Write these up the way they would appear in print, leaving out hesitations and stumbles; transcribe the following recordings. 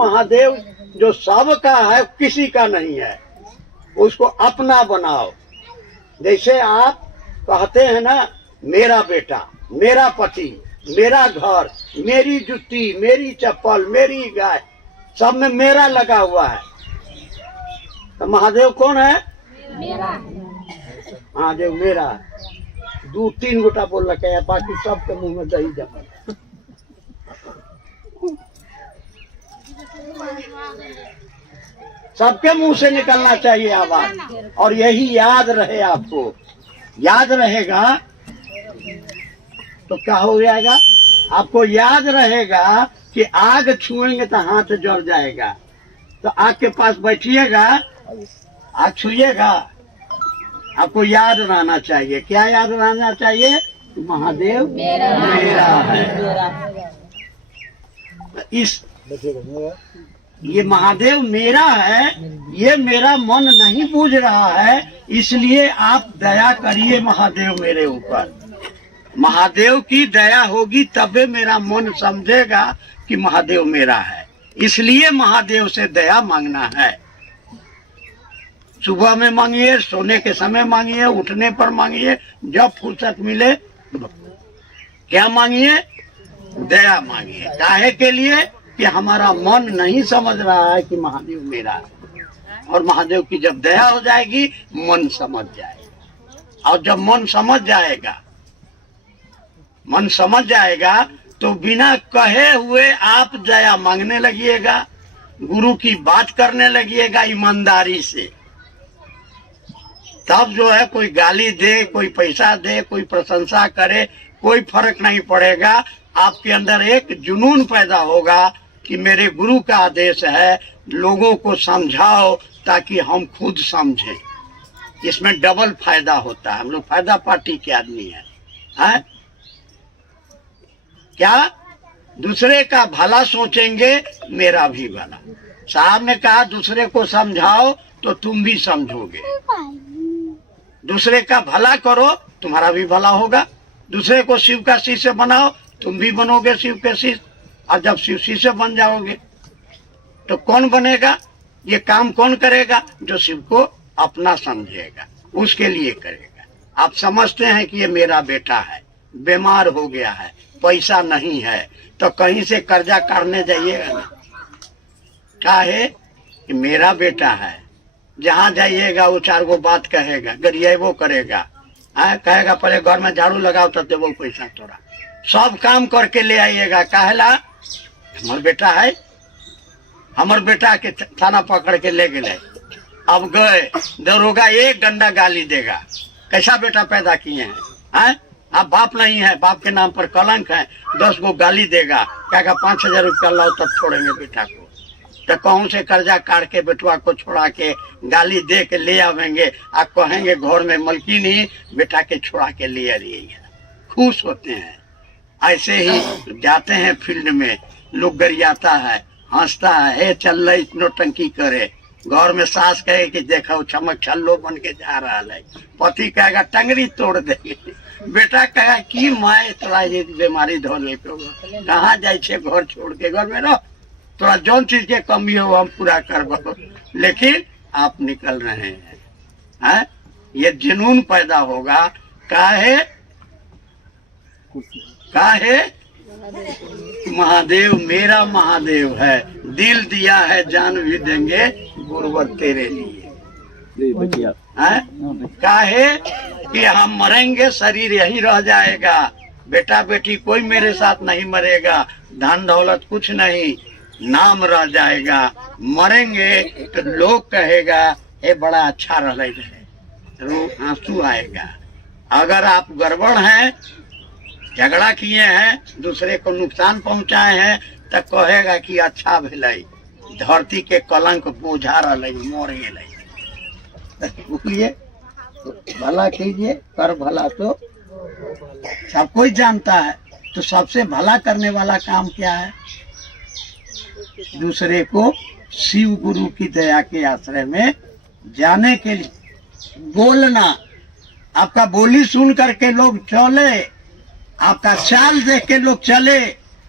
महादेव जो सबका है किसी का नहीं है, उसको अपना बनाओ। जैसे आप कहते हैं ना, मेरा बेटा, मेरा पति, मेरा घर, मेरी जूती, मेरी चप्पल, मेरी गाय, सब में मेरा लगा हुआ है। तो महादेव कौन है? मेरा। महादेव मेरा है। 2-3 गोटा बोल रखे हैं, बाकी सबके मुंह में दही जमा। सबके मुंह से निकलना चाहिए आवाज, और यही याद रहे आपको। याद रहेगा तो क्या हो जाएगा? आपको याद रहेगा कि आग छुएंगे तो हाथ जल जाएगा। तो आग के पास बैठिएगा, आग छुएगा, आपको याद रहना चाहिए। क्या याद रहना चाहिए? महादेव मेरा है। इस ये महादेव मेरा है, ये मेरा मन नहीं बूझ रहा है, इसलिए आप दया करिए महादेव मेरे ऊपर। महादेव की दया होगी तबे मेरा मन समझेगा कि महादेव मेरा है। इसलिए महादेव से दया मांगना है। सुबह में मांगिए, सोने के समय मांगिए, उठने पर मांगिए, जब फुर्सत मिले। क्या मांगिए? दया मांगिए। काहे के लिए? कि हमारा मन नहीं समझ रहा है कि महादेव मेरा है। और महादेव की जब दया हो जाएगी, मन समझ जाएगा। और जब मन समझ जाएगा, मन समझ जाएगा, तो बिना कहे हुए आप दया मांगने लगिएगा, गुरु की बात करने लगिएगा ईमानदारी से। तब जो है, कोई गाली दे, कोई पैसा दे, कोई प्रशंसा करे, कोई फर्क नहीं पड़ेगा। आपके अंदर एक जुनून पैदा होगा कि मेरे गुरु का आदेश है, लोगों को समझाओ ताकि हम खुद समझें। इसमें डबल फायदा होता है। हम लोग फायदा पार्टी के आदमी हैं। क्या? दूसरे का भला सोचेंगे, मेरा भी भला। साहब ने कहा दूसरे को समझाओ तो तुम भी समझोगे। दूसरे का भला करो, तुम्हारा भी भला होगा। दूसरे को शिव का शिष्य बनाओ, तुम भी बनोगे शिव के शिष्य। और जब शिव शिष्य बन जाओगे तो कौन बनेगा? ये काम कौन करेगा? जो शिव को अपना समझेगा, उसके लिए करेगा। आप समझते हैं कि ये मेरा बेटा है, बीमार हो गया है, पैसा नहीं है, तो कहीं से कर्जा काटने जाइएगा ना। काहे? कि मेरा बेटा है। जहाँ जाइएगा वो 4 गो बात कहेगा, गरियाबो करेगा। कहेगा पहले घर में झाड़ू लगाओ तब देवो पैसा तोरा। सब काम करके ले आइएगा। काहेला? हमार बेटा है। हमार बेटा के थाना पकड़ के ले गए। अब गए, दरोगा एक गंदा गाली देगा। कैसा बेटा पैदा किए हैं? आप बाप नहीं है, बाप के नाम पर कलंक है। 10 गो गाली देगा, कहेगा 5000 रुपया लाओ तब छोड़ेंगे बेटा को। तो कहूँ से कर्जा काट के बेटुआ को छोड़ा के गाली दे के ले आवेंगे। आप कहेंगे घर में मलकिनी बेटा के छोड़ा के ले आ रही है। खुश होते हैं। ऐसे ही जाते हैं फील्ड में, लोग गरियाता है, हंसता है, चल रही नौटंकी करे। घर में सास कहे कि देखो चमक छल्लो बन के जा रहा है। पति कहेगा टंगरी तोड़ देगी। बेटा कहेगा कि माए तोरा ये बीमारी धो ले, कहाँ जाए घर छोड़ के, घर में रहो, तोरा जौन चीज के कमी हो हम पूरा करबो। लेकिन आप निकल रहे हैं। ये जुनून पैदा होगा। काहे? महादेव मेरा महादेव है, दिल दिया है जान भी देंगे गुरुवर तेरे लिए। काहे? कि हम मरेंगे, शरीर यही रह जाएगा। बेटा बेटी कोई मेरे साथ नहीं मरेगा, धन दौलत कुछ नहीं, नाम रह जाएगा। मरेंगे तो लोग कहेगा ये बड़ा अच्छा रहे, आंसू आएगा। अगर आप गड़बड़ हैं, झगड़ा किए हैं, दूसरे को नुकसान पहुंचाए हैं, तो कहेगा कि अच्छा भलाई, धरती के कलंक बोझा रहे, मर गए। भला कीजिए, कर भला तो सब कोई जानता है। तो सबसे भला करने वाला काम क्या है? दूसरे को शिव गुरु की दया के आश्रय में जाने के लिए बोलना। आपका बोली सुन करके लोग चले, आपका चाल देख के लोग चले।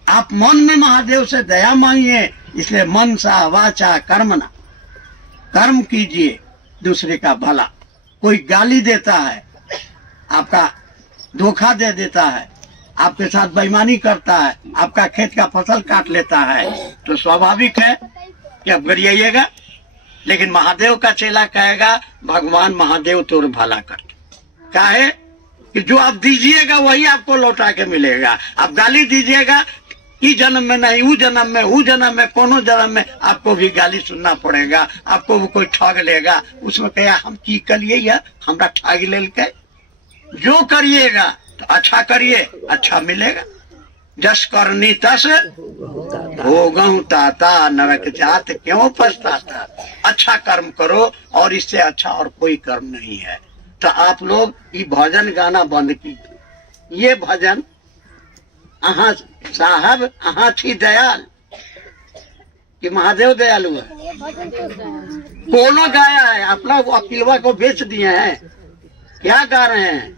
आप मन में महादेव से दया मांगिए, इसलिए मन सा वाचा कर्मणा, कर्म कीजिए दूसरे का भला। कोई गाली देता है, आपका धोखा दे देता है, आपके साथ बेईमानी करता है, आपका खेत का फसल काट लेता है, तो स्वाभाविक है कि आप गरिएगा। लेकिन महादेव का चेला कहेगा भगवान महादेव तोर भला कर। काहे कि जो आप दीजिएगा वही आपको लौटा के मिलेगा। आप गाली दीजिएगा, इस जन्म में नहीं, उस जन्म में, उस जन्म में, कोनो जन्म में आपको भी गाली सुनना पड़ेगा। आपको भी कोई ठग लेगा, उसमें कहेगा हम की करिए या हमरा ठग ले के। जो करिएगा तो अच्छा करिए, अच्छा मिलेगा। जस करनी तस भोगहु ताता, नरक जात क्यों पछताता। अच्छा कर्म करो और इससे अच्छा और कोई कर्म नहीं है। तो आप लोग ये भजन गाना बंद कीजिए। ये भजन अहाँ साहब अहाँ थी दयाल कि महादेव दयालु है? कोनो गाया है? आप लोग अकेलवा को बेच दिए हैं, क्या गा रहे हैं?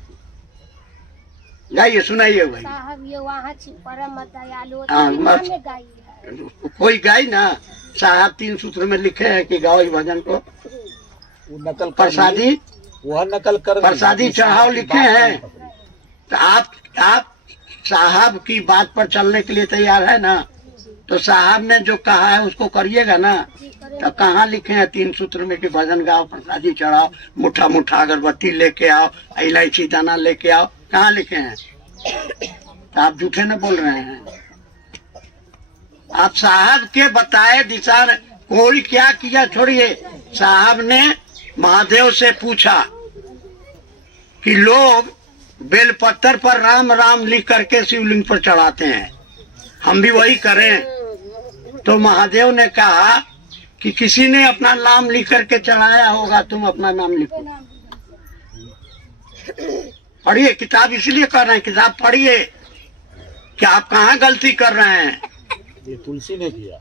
गाइए, सुनाइए भाई। साहब ये वहाँ परम दयालु कोई गाई ना। साहब 3 सूत्र में लिखे हैं कि गाओ इस भजन को। नकल प्रसादी, वह नकल कर प्रसादी चढ़ाओ लिखे हैं। तो आप साहब की बात पर चलने के लिए तैयार है ना? तो साहब ने जो कहा है उसको करिएगा ना। तो कहाँ लिखे हैं 3 सूत्र में कि भजन गाओ, प्रसादी चढ़ाओ, मुठा मुठा अगरबत्ती लेके आओ, इलायची दाना लेके आओ? कहाँ लिखे हैं? तो आप झूठे न बोल रहे हैं। आप साहब के बताए दिशा कोई क्या किया छोड़िए। साहब ने महादेव से पूछा कि लोग बेलपत्थर पर राम राम लिख करके शिवलिंग पर चढ़ाते हैं, हम भी वही करें। तो महादेव ने कहा कि किसी ने अपना नाम लिख करके चढ़ाया होगा, तुम अपना नाम लिखो। पढ़िए किताब, इसलिए कर रहे हैं किताब पढ़िए कि आप कहाँ गलती कर रहे हैं। ये तुलसी ने किया।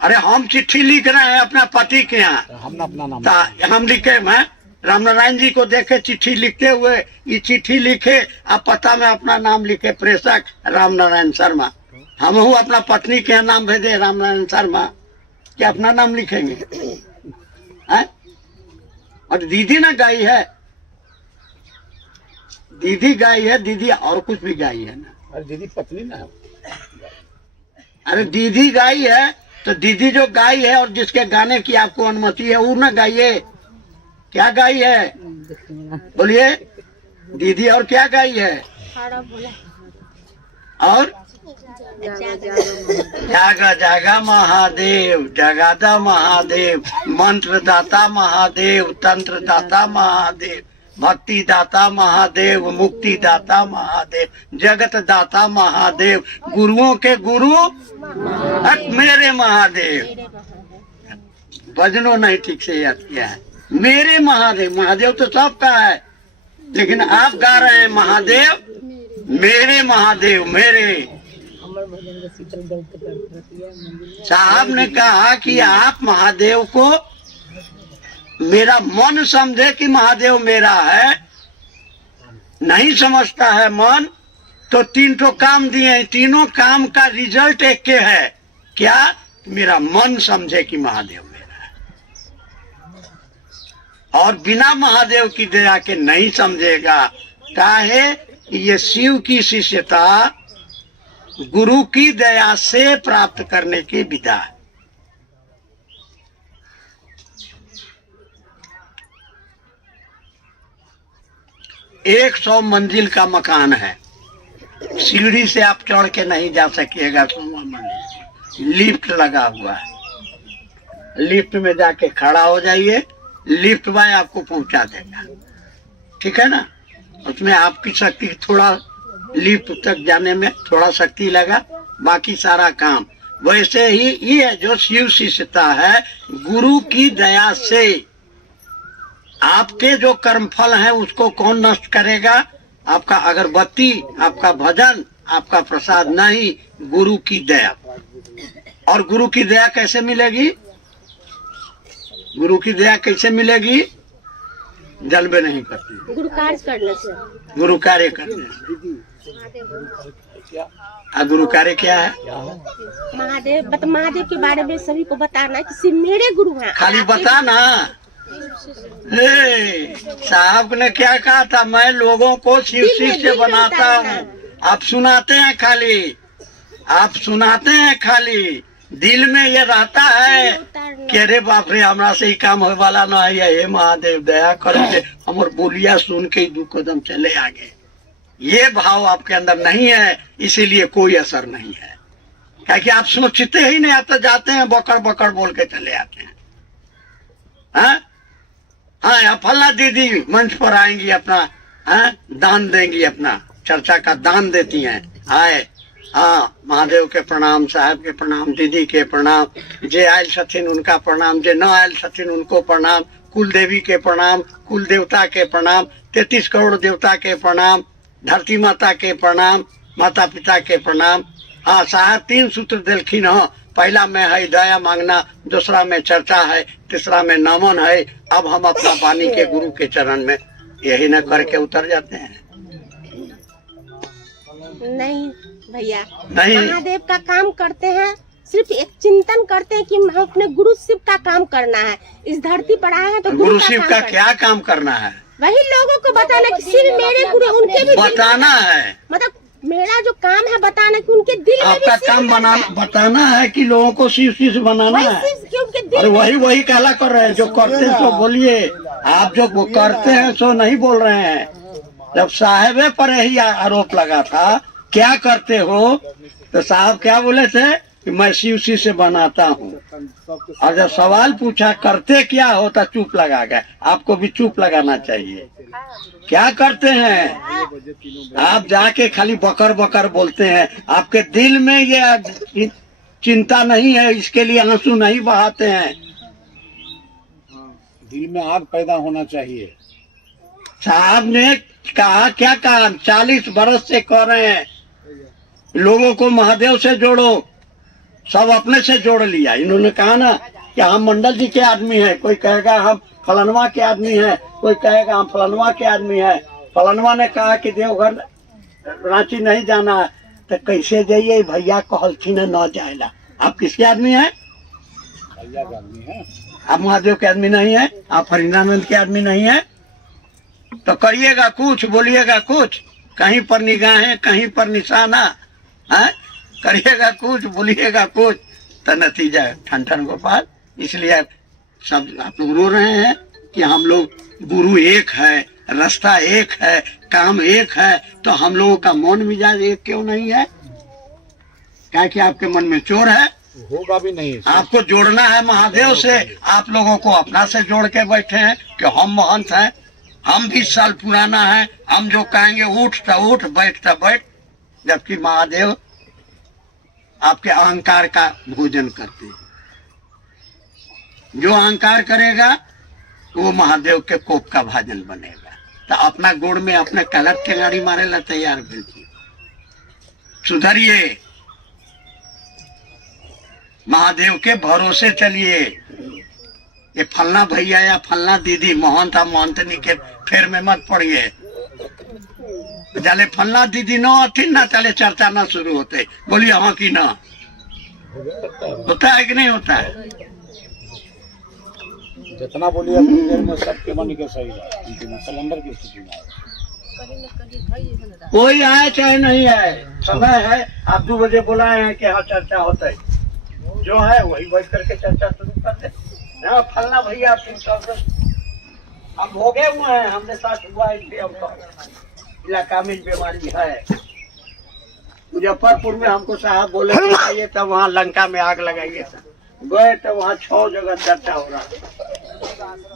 अरे हम चिट्ठी लिख रहे हैं अपना पति के यहाँ, हमने अपना नाम हम लिखे। मैं राम नारायण जी को देखे चिट्ठी लिखते हुए, ये चिट्ठी लिखे, आप पता में अपना नाम लिखे, प्रेषक राम नारायण शर्मा। हम अपना पत्नी के यहाँ नाम भेजे राम नारायण शर्मा, क्या अपना नाम लिखेंगे? है? और दीदी ना गाई है, दीदी गाई है, दीदी और कुछ भी गाई है ना। अरे दीदी पत्नी ना। अरे दीदी गाई है तो दीदी जो गाई है और जिसके गाने की आपको अनुमति है वो ना गाइए। क्या गाई है बोलिए? दीदी और क्या गाई है? और जागा जागा महादेव, जगादा महादेव, मंत्र दाता महादेव, तंत्र दाता महादेव, भक्ति दाता महादेव, मुक्ति दाता महादेव, जगत दाता महादेव, गुरुओं के गुरु मेरे महादेव। भजनों नहीं ठीक से याद किया है। मेरे महादेव, महादेव तो सबका है, लेकिन आप गा रहे हैं महादेव मेरे, महादेव मेरे। साहब ने कहा कि आप महादेव को मेरा मन समझे कि महादेव मेरा है, नहीं समझता है मन, तो 3 ठो काम दिए, तीनों काम का रिजल्ट एक के है। क्या? मेरा मन समझे कि महादेव मेरा है। और बिना महादेव की दया के नहीं समझेगा। काहे? ये शिव की शिष्यता गुरु की दया से प्राप्त करने की विधा है। एक 100 मंजिल का मकान है, सीढ़ी से आप चढ़ के नहीं जा सकिएगा। 100वां मंजिल लिफ्ट लगा हुआ है, लिफ्ट में जाके खड़ा हो जाइए, लिफ्ट वाला आपको पहुंचा देगा। ठीक है ना? उसमें आपकी शक्ति थोड़ा, लिफ्ट तक जाने में थोड़ा शक्ति लगा, बाकी सारा काम। वैसे ही ये जो शिव शिष्यता है, गुरु की दया से आपके जो कर्मफल हैं उसको कौन नष्ट करेगा? आपका अगरबत्ती, आपका भजन, आपका प्रसाद नहीं, गुरु की दया। और गुरु की दया कैसे मिलेगी? गुरु की दया कैसे मिलेगी? जलवे नहीं करती, गुरु कार्य करने से। गुरु कार्य करने से। गुरु कार्य क्या है? महादेव महादेव के बारे में सभी को बताना है कि सिर्फ मेरे गुरु हैं। खाली बता ना। साहब ने क्या कहा था, मैं लोगों को शिव से बनाता हूँ। आप सुनाते हैं खाली, आप सुनाते हैं खाली, दिल में ये रहता है कि अरे बाप रे हमरा से ही काम होने वाला ना है, हे महादेव दया करके हमर बोलिया सुन के ही 2 कदम चले आगे। ये भाव आपके अंदर नहीं है, इसीलिए कोई असर नहीं है। क्या कि आप सोचते ही नहीं, आप तो जाते हैं बकड़ बकड़ बोल के चले आते हैं। हाँ, फल्ला दीदी मंच पर आएंगी, अपना दान देंगी, अपना चर्चा का दान देती हैं। आए, हाँ, महादेव के प्रणाम, साहब के प्रणाम, दीदी के प्रणाम, जे आयल छथिन उनका प्रणाम, जे न आयल छथिन उनको प्रणाम, कुल देवी के प्रणाम, कुल देवता के प्रणाम, 33 करोड़ देवता के प्रणाम, धरती माता के प्रणाम, माता पिता के प्रणाम। हाँ, साहब 3 सूत्र दिलखिन हो, पहला में है दया मांगना, दूसरा में चर्चा है, तीसरा में नमन है। अब हम अपना वाणी के गुरु के चरण में यही न करके उतर जाते हैं। नहीं भैया, नहीं, महादेव का काम करते हैं, सिर्फ एक चिंतन करते हैं कि हम अपने गुरु शिव का काम करना है। इस धरती पर आए हैं तो गुरु शिव का क्या काम करना है? वही लोगों को बताना कि सिर्फ मेरे गुरु, उनके भी बताना है। मतलब मेरा जो काम है बताना कि उनके दिल में आपका काम बताना है कि लोगों को शिव से बनाना है। और वही कहला कर रहे हैं, जो करते हैं तो बोलिए, आप जो करते हैं सो नहीं बोल रहे हैं। जब साहेबे पर यही आरोप लगा था क्या करते हो, तो साहब क्या बोले थे कि मैं शिव से बनाता हूँ। और जब सवाल पूछा करते क्या हो तो चुप लगा गए। आपको भी चुप लगाना चाहिए। क्या करते हैं आप? जाके खाली बकर बकर बोलते हैं। आपके दिल में ये चिंता नहीं है, इसके लिए आंसू नहीं बहाते हैं। दिल में आग पैदा होना चाहिए। साहब ने कहा, क्या कहा, 40 बरस से कह रहे हैं लोगों को महादेव से जोड़ो, सब अपने से जोड़ लिया। इन्होंने कहा ना कि हम मंडल जी के आदमी हैं, कोई कहेगा हम फलनवा के आदमी हैं, कोई कहेगा हम फलनवा के आदमी हैं। फलनवा ने कहा कि देवघर रांची नहीं जाना है, तो कैसे जाइए, भैया कहलखिन न जाएला। आप किसके आदमी हैं? भैया के आदमी है। आप महादेव के आदमी नहीं है, आप हरिनानंद के आदमी नहीं है, तो करिएगा कुछ, बोलिएगा कुछ, कहीं पर निगाहें, कहीं पर निशाना है, करिएगा कुछ, बोलिएगा कुछ, तो नतीजा ठन ठन गोपाल। इसलिए सब आप लोग रो रहे हैं कि हम लोग गुरु एक है, रास्ता एक है, काम एक है, तो हम लोगों का मन मिजाज एक क्यों नहीं है? क्या कि आपके मन में चोर है? होगा भी नहीं। आपको जोड़ना है महादेव से। आप लोगों को अपना से जोड़ के बैठे हैं कि हम महंत हैं, हम 20 साल पुराना है, हम जो कहेंगे उठता उठ, बैठता बैठ। जबकि महादेव आपके अहंकार का भोजन करते हैं। जो अहंकार करेगा वो महादेव के कोप का भाजन बनेगा। तो अपना गोड़ में अपने कलर के गाड़ी मारे ला तैयार भेजिए। सुधरिए, महादेव के भरोसे चलिए। ये फलना भैया या फलना दीदी मोहनता मोहनतनी के फेर में मत पड़िए। चले फलना दीदी न आती ना, चले चर्चा ना शुरू होते, बोलिए हाँ कि ना। होता है कि नहीं होता है? जितना बोलिए अपनी देर में सबके मन के सही है। सिलेंडर की स्थिति में कोई आए चाहे नहीं आए, समय है। आप 2 बजे बुलाए हैं कि हाँ चर्चा होता है, जो है वही बैठ करके चर्चा शुरू कर दे। ना फलना भैया हम भोगे हुए हैं, हमने साथ हुआ इसलिए हमको इलाका में बीमारी है। मुजफ्फरपुर में हमको साहब बोले आइए, तब वहाँ लंका में आग लगाइए। गए तो वहाँ 6 जगह चर्चा हो रहा है।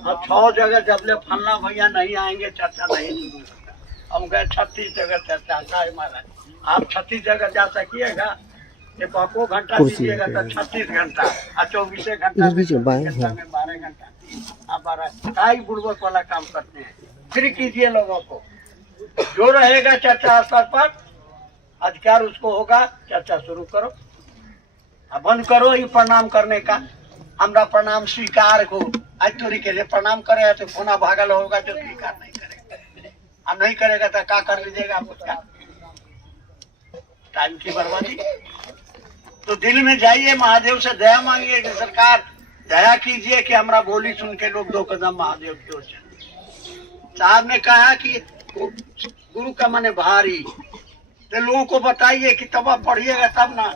और 6 जगह जब ले फलना भैया नहीं आएंगे चर्चा नहीं हो सकता। हम गए 36 जगह चर्चा का महाराज। आप 36 जगह जा सकिएगा? ये 5 घंटा दीजिएगा तो 36 घंटा, और 24 घंटा में 12 घंटा, आप 12 बुड़बक वाला काम करते हैं। फिर कीजिए लोगों को, जो रहेगा चर्चा स्तर पर अधिकार उसको होगा, चर्चा शुरू करो। अब बंद करो ये प्रणाम करने का। हमरा प्रणाम स्वीकार हो, आज तोरी के लिए प्रणाम करे तो कोना भागल होगा जो स्वीकार नहीं करेगा, अब नहीं करेगा तो क्या कर लीजिएगा आप उसका टाइम की बर्बादी। तो दिल में जाइए, महादेव से दया मांगिए कि सरकार दया कीजिए कि हमारा बोली सुन के लोग 2 कदम महादेव की ओर चले। साहब ने कहा कि गुरु का मन भारी, तो लोगों को बताइए कि तब आप पढ़िएगा तब ना।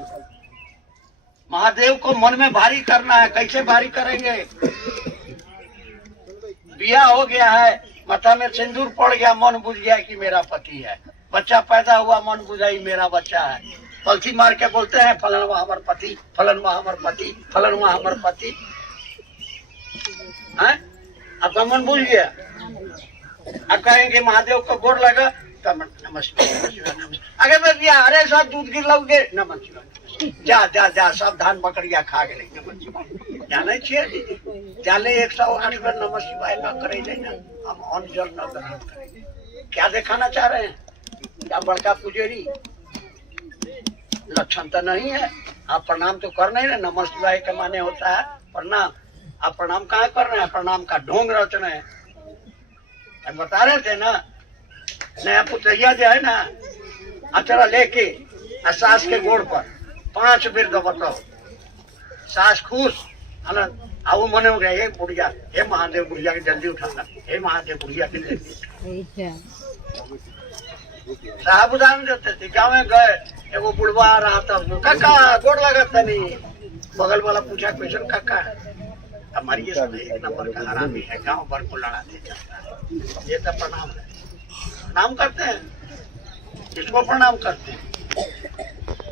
महादेव को मन में भारी करना है, कैसे भारी करेंगे? बिया हो गया है, माथा में सिंदूर पड़ गया, मन बुझ गया कि मेरा पति है। बच्चा पैदा हुआ, मन बुझाई मेरा बच्चा है। पलथी मार के बोलते हैं फलनवा हमार पति, फलनवा हमार पति, फलनवा हमार पति है। आपका मन बुझ गया, अब कहेंगे महादेव को गोर लगा तब नमस्ते आगे बढ़ गया। अरे सब दूध गिर लोगे नमस्ते, जा जा जा सब धान बकरिया खा गए नमस्ते। जाने छे जाले 108 बार नमः शिवाय न करे ना, हम अन्न जल न ग्रहण करेंगे। क्या दिखाना चाह रहे हैं? क्या बड़का पुजारी? लक्षण तो नहीं है। आप प्रणाम तो कर नहीं रहे, नमः शिवाय के माने होता है प्रणाम। आप प्रणाम कहाँ कर रहे हैं? प्रणाम का ढोंग रच रहे हैं। हम बता रहे थे ना, नया पुतैया जो है ना, अचरा लेके सास के गोड़ पर 5 बेर दबताओ, सास खुश आनंद आओ मने हो गया। हे बुढ़िया, हे महादेव बुढ़िया के जल्दी उठाना, हे महादेव बुढ़िया के जल्दी। साहब उदाहरण देते थे, गाँव में गए, एगो बुढ़वा आ रहा था, काका गोड़ लगा था नहीं। बगल वाला पूछा क्वेश्चन, काका हमारी ये सब एक नंबर का हरामी है, गाँव भर को लड़ाते चलता है। ये तो प्रणाम है, प्रणाम करते हैं। किसको प्रणाम करते हैं?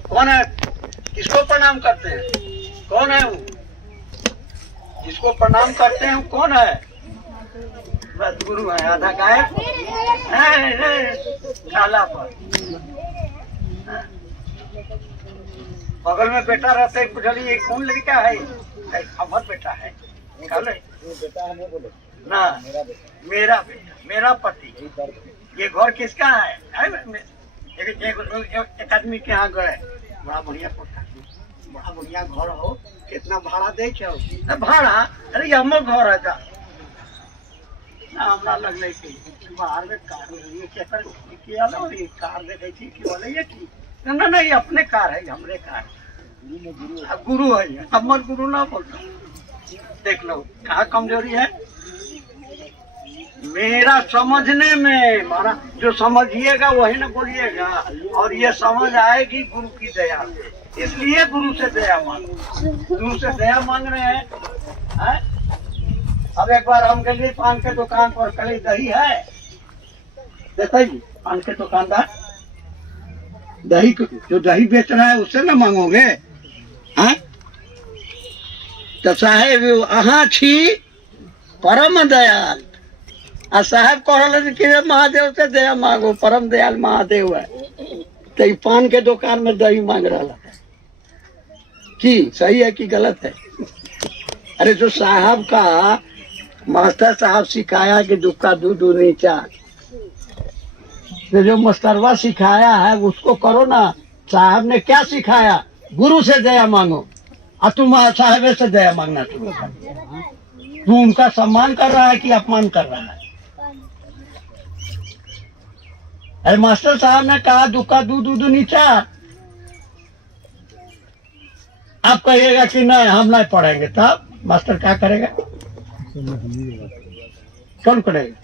कौन है? किसको प्रणाम करते हैं? कौन है वो? जिसको प्रणाम करते हैं कौन है? बस गुरु है, आधा गायब काला पर। बगल में बेटा रहता है, पूछली ये कौन लड़का है? हमार बेटा है। ना मेरा बेटा, मेरा पति। ये घर किसका है? एक आदमी के यहाँ गए, बड़ा बढ़िया कोठा, बड़ा बढ़िया घर हो, कितना भाड़ा दे छो? भाड़ा? अरे हमर घर है का ना, हमरा लगले कि बाहर में कार ये क्या कर किया लो, ये कार देखे थी कि वाले ये की ना ना, ये अपने कार है, हमरे कार है। गुरु है ये, हमर गुरु ना बोलता। देख लो कहाँ कमजोरी है मेरा समझने में। माना जो समझिएगा वही ना बोलिएगा, और ये समझ आएगी गुरु की दया से। इसलिए गुरु से दया मांग, गुरु से दया मांग रहे हैं। अब एक बार हम गए पान के दुकान पर, कल दही है, देखा जी पान के दुकानदार दही, जो दही बेच रहा है उससे ना मांगोगे? हाँ तो साहेब अहाँ छी परम दयाल, आ साहब कहल कि महादेव से दया मांगो, परम दयाल महादेव है। तो पान के दुकान में दही मांग रहा है कि सही है कि गलत है? अरे जो साहब का मास्टर साहब सिखाया कि दुक्का दूध नीचा, तो जो मास्टरवा सिखाया है उसको करो ना। साहब ने क्या सिखाया? गुरु से दया मांगो, और तुम साहब से दया मांगना शुरू कर। तू उनका सम्मान कर रहा है कि अपमान कर रहा है? अरे मास्टर साहब ने कहा दुक्का दूध नीचा, आप कहिएगा कि नहीं हम नहीं पढ़ेंगे, तब मास्टर क्या करेगा? कौन करेगा?